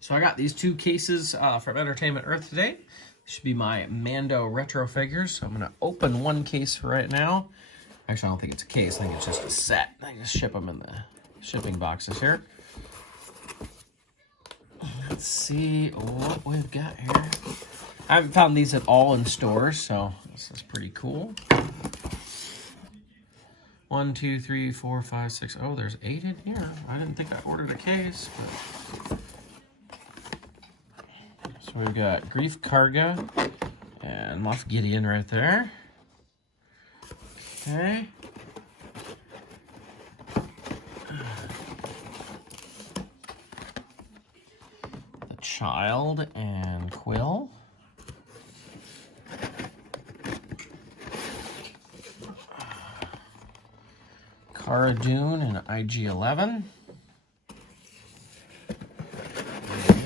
So I got these two cases from Entertainment Earth today. This should be my Mando retro figures. So I'm going to open one case right now. Actually, I don't think it's a case. I think it's just a set. I just ship them in the shipping boxes here. Let's see what we've got here. I haven't found these at all in stores, so this is pretty cool. 1, 2, 3, 4, 5, 6. Oh, there's 8 in here. I didn't think I ordered a case, but... So we've got Grief Karga and Moff Gideon right there. Okay. The Child and Quill. Cara Dune and IG-11.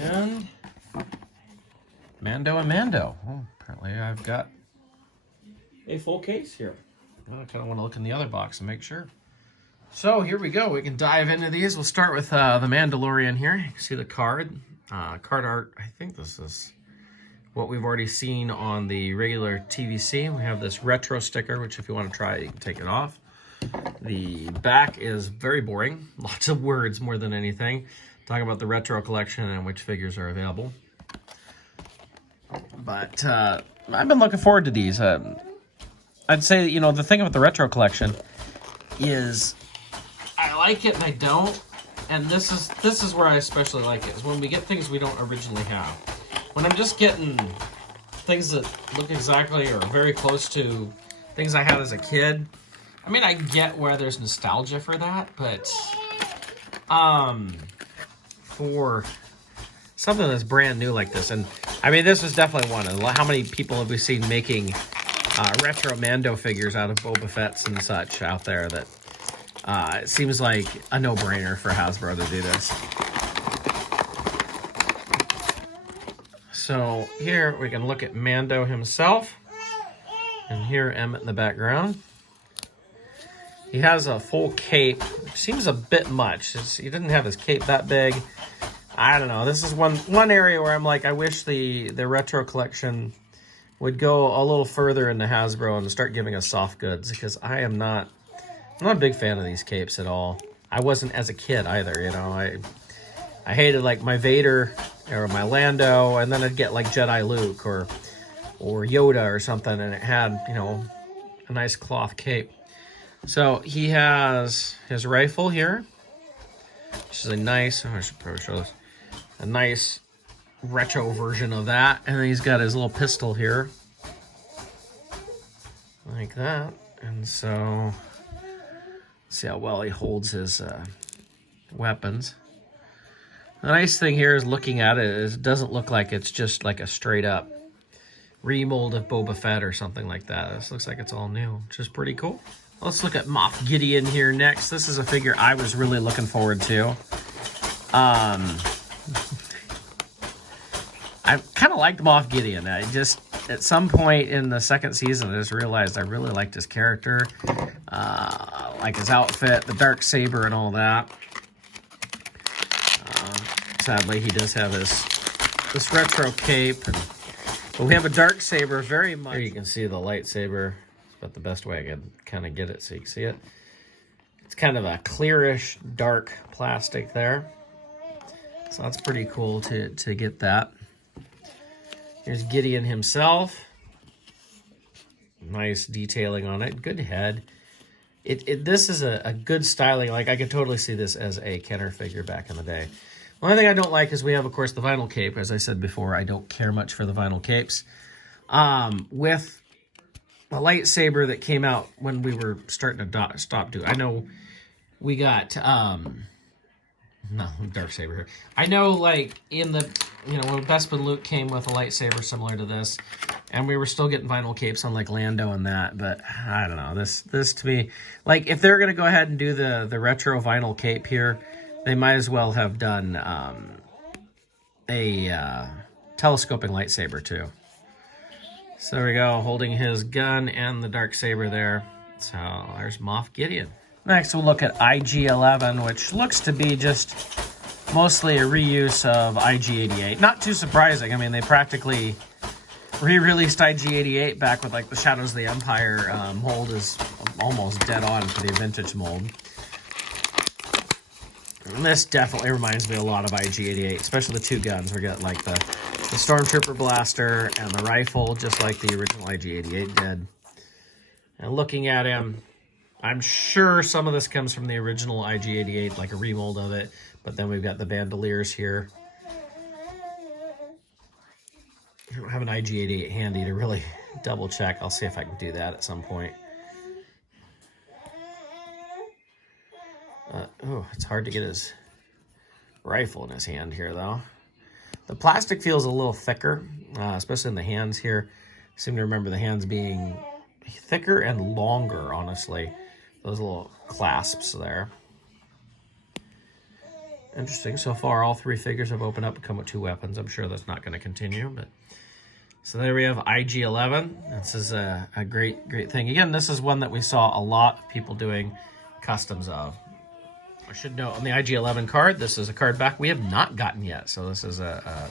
And Mando and Mando. Oh, apparently I've got a full case here. I kind of want to look in the other box and make sure. So here we go. We can dive into these. We'll start with the Mandalorian here. You can see the card. Card art. I think this is what we've already seen on the regular TVC. We have this retro sticker, which if you want to try it, you can take it off. The back is very boring. Lots of words more than anything. Talking about the retro collection and which figures are available. But I've been looking forward to these. I'd say, you know, the thing about the retro collection is I like it and I don't. And this is where I especially like it, is when we get things we don't originally have. When I'm just getting things that look exactly or very close to things I had as a kid. I mean, I get where there's nostalgia for that, but for something that's brand new like this, and I mean, this was definitely one. How many people have we seen making retro Mando figures out of Boba Fett's and such out there that it seems like a no-brainer for Hasbro to do this. So here we can look at Mando himself, and here Emmett in the background. He has a full cape. Seems a bit much. He didn't have his cape that big. I don't know. This is one area where I'm like, I wish the retro collection would go a little further into Hasbro and start giving us soft goods, because I'm not a big fan of these capes at all. I wasn't as a kid either, you know. I hated like my Vader or my Lando, and then I'd get like Jedi Luke or Yoda or something, and it had, you know, a nice cloth cape. So he has his rifle here, which is a nice, I should probably show this, a nice retro version of that. And then he's got his little pistol here, like that. And so, let's see how well he holds his weapons. The nice thing here is looking at it is it doesn't look like it's just like a straight up remold of Boba Fett or something like that. This looks like it's all new, which is pretty cool. Let's look at Moff Gideon here next. This is a figure I was really looking forward to. I kind of liked Moff Gideon. I just, at some point in the second season, I just realized I really liked his character. Like his outfit, the Darksaber and all that. Sadly, he does have this retro cape. But we have a Darksaber very much. Here you can see the lightsaber. But the best way I can kind of get it so you can see it. It's kind of a clearish, dark plastic there. So that's pretty cool to get that. Here's Gideon himself. Nice detailing on it. Good head. This is a good styling. Like, I could totally see this as a Kenner figure back in the day. The only thing I don't like is we have, of course, the vinyl cape. As I said before, I don't care much for the vinyl capes. With the lightsaber that came out when we were starting to stop doing. I know we got no Darksaber here. I know, like in the, you know, when Bespin Luke came with a lightsaber similar to this, and we were still getting vinyl capes on like Lando and that. But I don't know. This to me, like if they're gonna go ahead and do the retro vinyl cape here, they might as well have done a telescoping lightsaber too. So there we go, holding his gun and the Darksaber there. So there's Moff Gideon. Next we'll look at IG-11, which looks to be just mostly a reuse of IG-88. Not too surprising. I mean, they practically re-released IG-88 back with like the Shadows of the Empire mold is almost dead on for the vintage mold. And this definitely reminds me a lot of IG-88, especially the two guns. We got like the Stormtrooper blaster and the rifle, just like the original IG-88 did. And looking at him, I'm sure some of this comes from the original IG-88, like a remold of it. But then we've got the bandoliers here. I don't have an IG-88 handy to really double check. I'll see if I can do that at some point. Oh, it's hard to get his rifle in his hand here, though. The plastic feels a little thicker, especially in the hands here. I seem to remember the hands being thicker and longer, honestly. Those little clasps there. Interesting. So far, all three figures have opened up and come with two weapons. I'm sure that's not going to continue, but... So there we have IG-11. This is a great thing. Again, this is one that we saw a lot of people doing customs of. I should note on the IG-11 card, this is a card back we have not gotten yet, so this is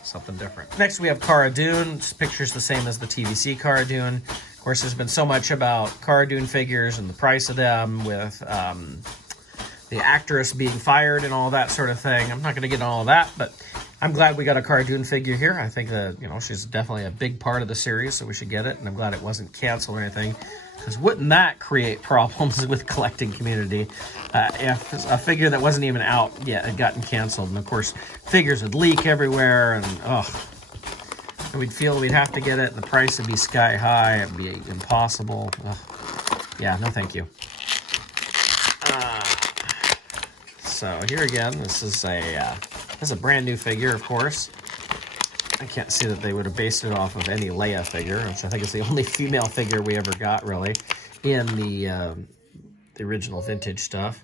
something different. Next, we have Cara Dunes. Picture's the same as the TVC Cara Dune. Of course, there's been so much about Cara Dune figures and the price of them with the actress being fired and all that sort of thing. I'm not going to get into all that, but I'm glad we got a Cara Dune figure here. I think that, you know, she's definitely a big part of the series, so we should get it, and I'm glad it wasn't canceled or anything. Because wouldn't that create problems with collecting community if a figure that wasn't even out yet had gotten canceled? And of course, figures would leak everywhere, and and we'd feel we'd have to get it, and the price would be sky high. It'd be impossible. Yeah, no thank you. So here again, this is a brand new figure, of course. I can't see that they would have based it off of any Leia figure, which I think is the only female figure we ever got, really, in the original vintage stuff.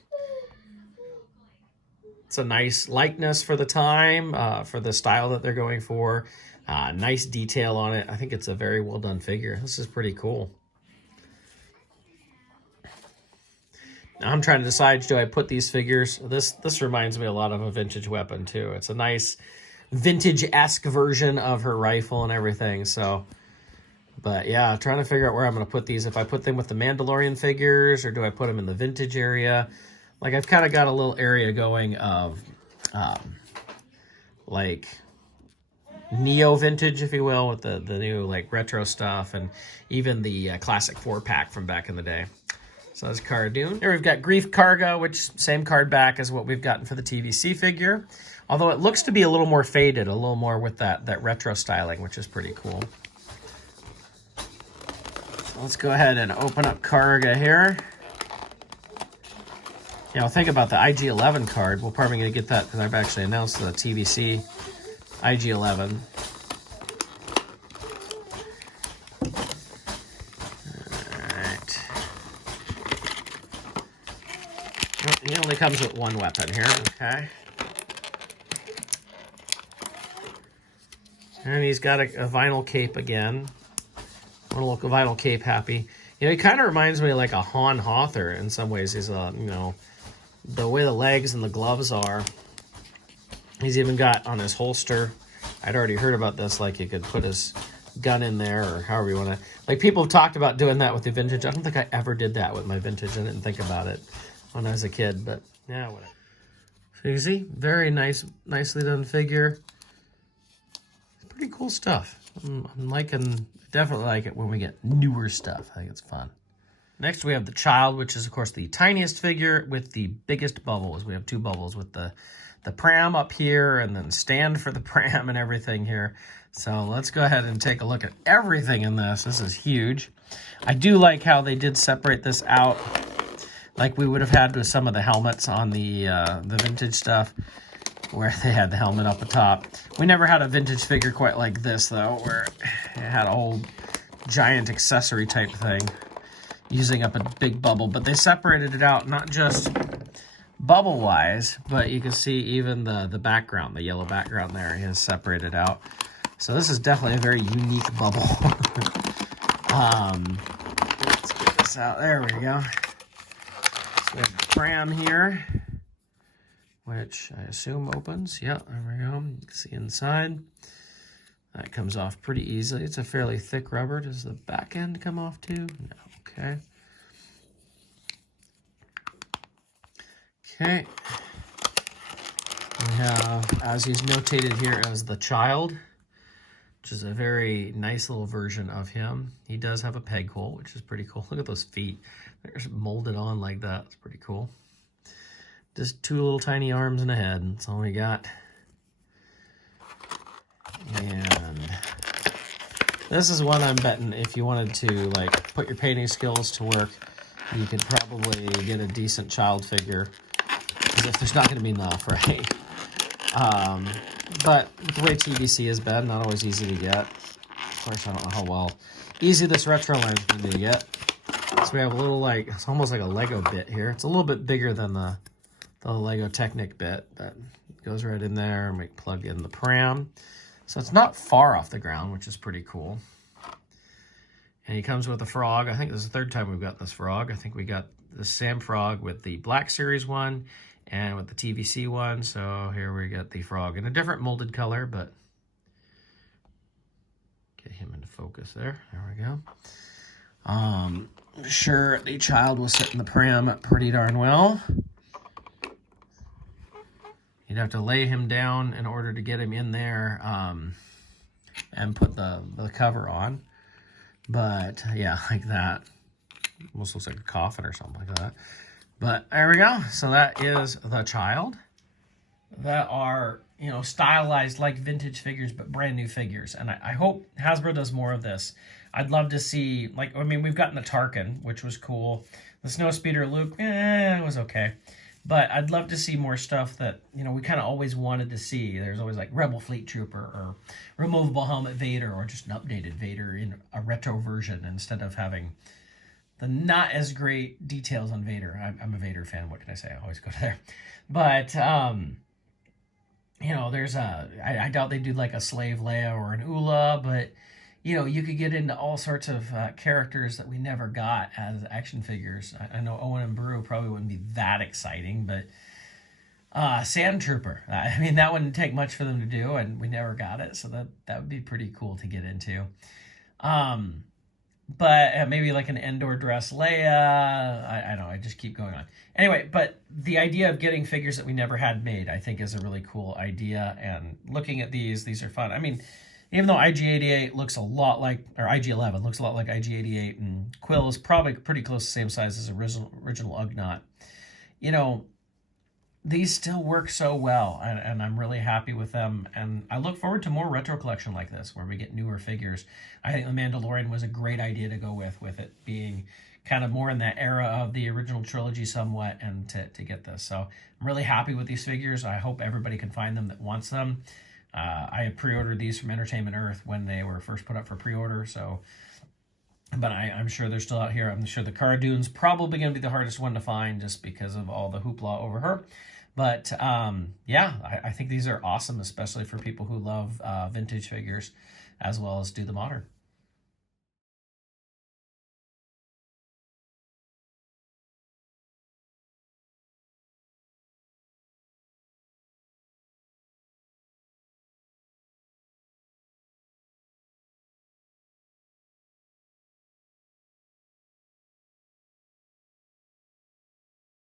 It's a nice likeness for the time, for the style that they're going for. Nice detail on it. I think it's a very well done figure. This is pretty cool. Now I'm trying to decide, do I put these figures? This reminds me a lot of a vintage weapon, too. It's a nice vintage-esque version of her rifle and everything, so... But yeah, trying to figure out where I'm going to put these. If I put them with the Mandalorian figures, or do I put them in the vintage area? Like, I've kind of got a little area going of, like, neo-vintage, if you will, with the new, like, retro stuff, and even the classic 4-pack from back in the day. So that's Cara Dune. Here we've got Grief Karga, which same card back as what we've gotten for the TVC figure. Although it looks to be a little more faded, a little more with that retro styling, which is pretty cool. So let's go ahead and open up Karga here. You know, think about the IG-11 card. We're probably going to get that because I've actually announced the TVC IG-11. Alright. He only comes with one weapon here, okay. And he's got a vinyl cape again. Want to look a vinyl cape happy. You know, he kind of reminds me of like a Han Hother in some ways. He's, you know, the way the legs and the gloves are. He's even got on his holster. I'd already heard about this, like you could put his gun in there or however you want to. Like people have talked about doing that with the vintage. I don't think I ever did that with my vintage. I didn't think about it when I was a kid, but yeah, whatever. So you see, very nice, nicely done figure. Pretty cool stuff. I'm liking, definitely like it when we get newer stuff. I think it's fun. Next we have the Child, which is of course the tiniest figure with the biggest bubbles. We have two bubbles with the pram up here and then stand for the pram and everything here. So let's go ahead and take a look at everything in this. This is huge. I do like how they did separate this out like we would have had with some of the helmets on the vintage stuff, where they had the helmet up the top. We never had a vintage figure quite like this, though, where it had a whole giant accessory type thing using up a big bubble. But they separated it out, not just bubble-wise, but you can see even the background, the yellow background there is separated out. So this is definitely a very unique bubble. Let's get this out. There we go. So we have the pram here. which I assume opens. Yeah, there we go. You can see inside. That comes off pretty easily. It's a fairly thick rubber. Does the back end come off too? No. Okay. Okay. We have, as he's notated here, as the child, which is a very nice little version of him. He does have a peg hole, which is pretty cool. Look at those feet. They're molded on like that. It's pretty cool. Just 2 little tiny arms and a head. That's all we got. And this is one I'm betting if you wanted to like put your painting skills to work, you could probably get a decent child figure. Because if there's not going to be enough, right? But the way TBC has been, not always easy to get. Of course, I don't know how well easy this retro line is going to be to get. So we have a little like, it's almost like a Lego bit here. It's a little bit bigger than the Lego Technic bit, but it goes right in there and we plug in the pram. So it's not far off the ground, which is pretty cool. And he comes with a frog. I think this is the 3rd time we've got this frog. I think we got the Sam Frog with the Black Series one and with the TVC one. So here we get the frog in a different molded color, but get him into focus there. There we go. I'm sure the child will sit in the pram pretty darn well. You'd have to lay him down in order to get him in there and put the cover on. But yeah, like that. Almost looks like a coffin or something like that. But there we go. So that is the child. That are, you know, stylized like vintage figures, but brand new figures. And I hope Hasbro does more of this. I'd love to see, like, I mean, we've gotten the Tarkin, which was cool. The Snowspeeder Luke, it was okay. But I'd love to see more stuff that, you know, we kind of always wanted to see. There's always like Rebel Fleet Trooper or removable helmet Vader or just an updated Vader in a retro version instead of having the not as great details on Vader. I'm a Vader fan. What can I say? I always go there. But, you know, there's I doubt they do like a Slave Leia or an Ula, but, you know, you could get into all sorts of characters that we never got as action figures. I know Owen and Brew probably wouldn't be that exciting, but Sand Trooper, I mean, that wouldn't take much for them to do, and we never got it, so that would be pretty cool to get into. But maybe like an Endor dress Leia. I don't know, I just keep going on. Anyway, but the idea of getting figures that we never had made, I think, is a really cool idea, and looking at these are fun. I mean, even though IG-88 looks a lot like, or IG-11 looks a lot like IG-88, and Quill is probably pretty close to the same size as original Ugnaught, you know, these still work so well, and I'm really happy with them. And I look forward to more retro collection like this, where we get newer figures. I think the Mandalorian was a great idea to go with it being kind of more in that era of the original trilogy somewhat, and to get this. So I'm really happy with these figures. I hope everybody can find them that wants them. I had pre-ordered these from Entertainment Earth when they were first put up for pre-order, so, but I'm sure they're still out here. I'm sure the Cara Dunes probably going to be the hardest one to find just because of all the hoopla over her. But yeah, I think these are awesome, especially for people who love vintage figures as well as do the modern.